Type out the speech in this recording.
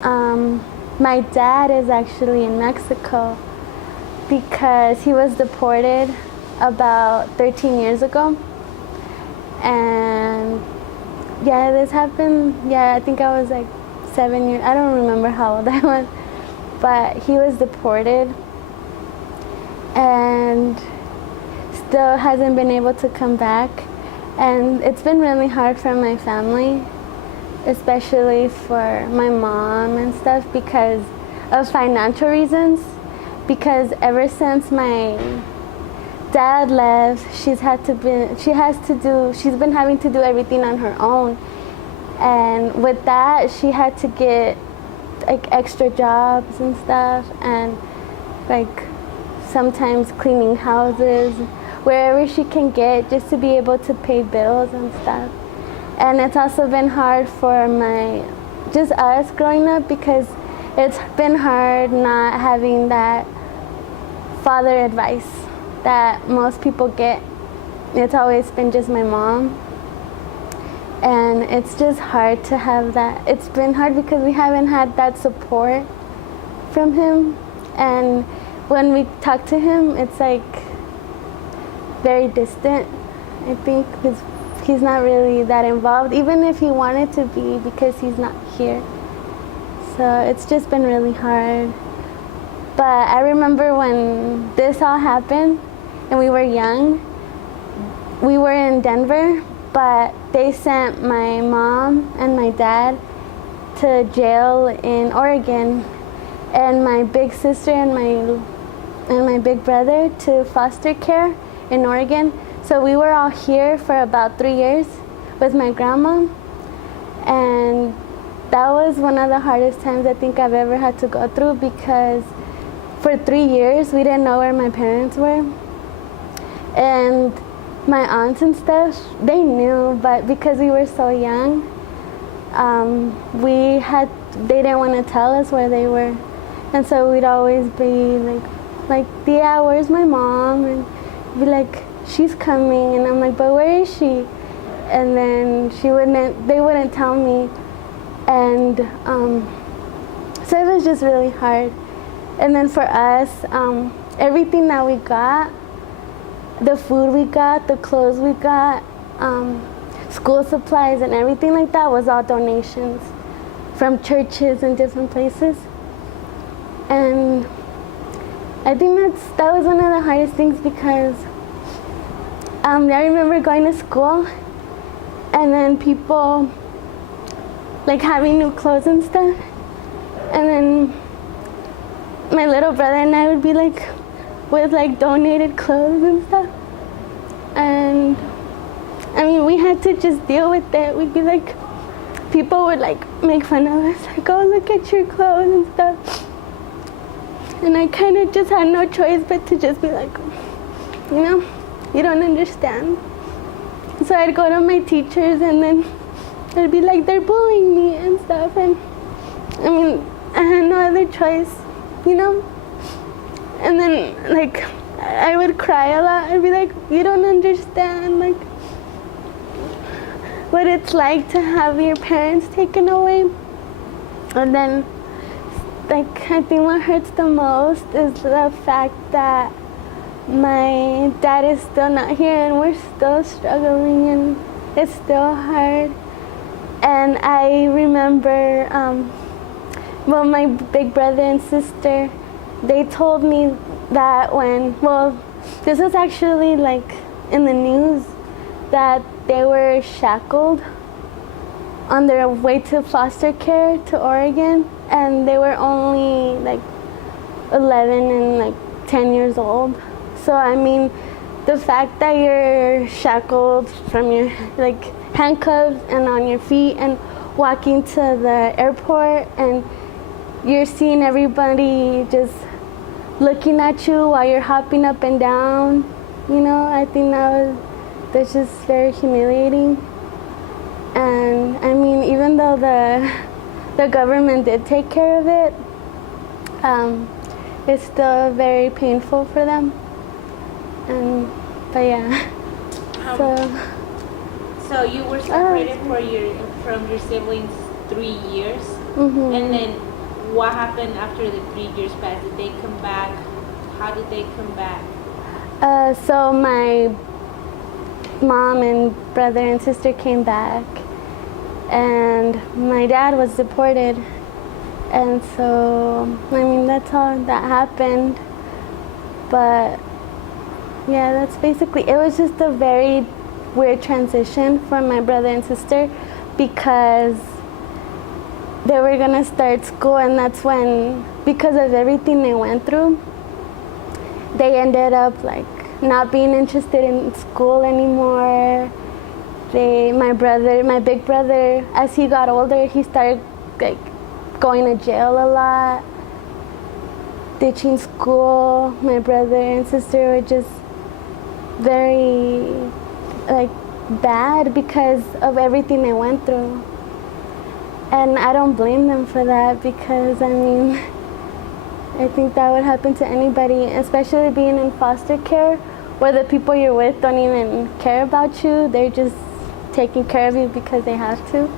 My dad is actually in Mexico because he was deported about 13 years ago. And yeah, this happened, I think I was like 7 years, I don't remember how old I was, but he was deported and still hasn't been able to come back. And it's been really hard for my family, especially for my mom and stuff, because of financial reasons. Because ever since my dad left, she's been having to do everything on her own. And with that, she had to get like extra jobs and stuff, and like sometimes cleaning houses, wherever she can get, just to be able to pay bills and stuff. And it's also been hard for just us growing up, because it's been hard not having that father advice that most people get. It's always been just my mom. And it's just hard to have that. It's been hard because we haven't had that support from him. And when we talk to him, it's like very distant. I think he's not really that involved, even if he wanted to be, because he's not here. So it's just been really hard. But I remember when this all happened and we were young, we were in Denver, but they sent my mom and my dad to jail in Oregon, and my big sister and my big brother to foster care in Oregon. So we were all here for about 3 years with my grandma, and that was one of the hardest times I think I've ever had to go through, because for 3 years we didn't know where my parents were. And my aunts and stuff, they knew, but because we were so young, they didn't want to tell us where they were. And so we'd always be like, yeah, where's my mom? And be like, she's coming. And I'm like, but where is she? And then they wouldn't tell me. And so it was just really hard. And then for us, everything that we got, the food we got, the clothes we got, school supplies and everything like that was all donations from churches and different places. And I think that was one of the hardest things, because I remember going to school and then people like having new clothes and stuff, and then my little brother and I would be like with like donated clothes and stuff. And I mean, we had to just deal with it. We'd be like, people would like make fun of us, like, oh, look at your clothes and stuff. And I kind of just had no choice but to just be like, you don't understand. So I'd go to my teachers, and then they'd be like, they're bullying me and stuff. And I mean, I had no other choice, And then like I would cry a lot. I'd be like, you don't understand like what it's like to have your parents taken away. And then like I think what hurts the most is the fact that my dad is still not here, and we're still struggling, and it's still hard. And I remember my big brother and sister, they told me that this was actually like in the news, that they were shackled on their way to foster care to Oregon, and they were only like 11 and like 10 years old. So I mean, the fact that you're shackled from your like handcuffs and on your feet and walking to the airport, and you're seeing everybody just looking at you while you're hopping up and down, I think that's just very humiliating. And I mean, even though the government did take care of it, it's still very painful for them. But yeah. So you were separated from your siblings 3 years, and then what happened after the 3 years passed? Did they come back? How did they come back? So my mom and brother and sister came back, and my dad was deported. And so, I mean, that's all that happened. But yeah, that's basically, it was just a very weird transition for my brother and sister, because they were gonna start school, and that's when, because of everything they went through, they ended up like not being interested in school anymore. My big brother, as he got older, he started like going to jail a lot, ditching school. My brother and sister were just very like bad because of everything they went through. And I don't blame them for that, because I mean, I think that would happen to anybody, especially being in foster care, where the people you're with don't even care about you. They're just taking care of you because they have to.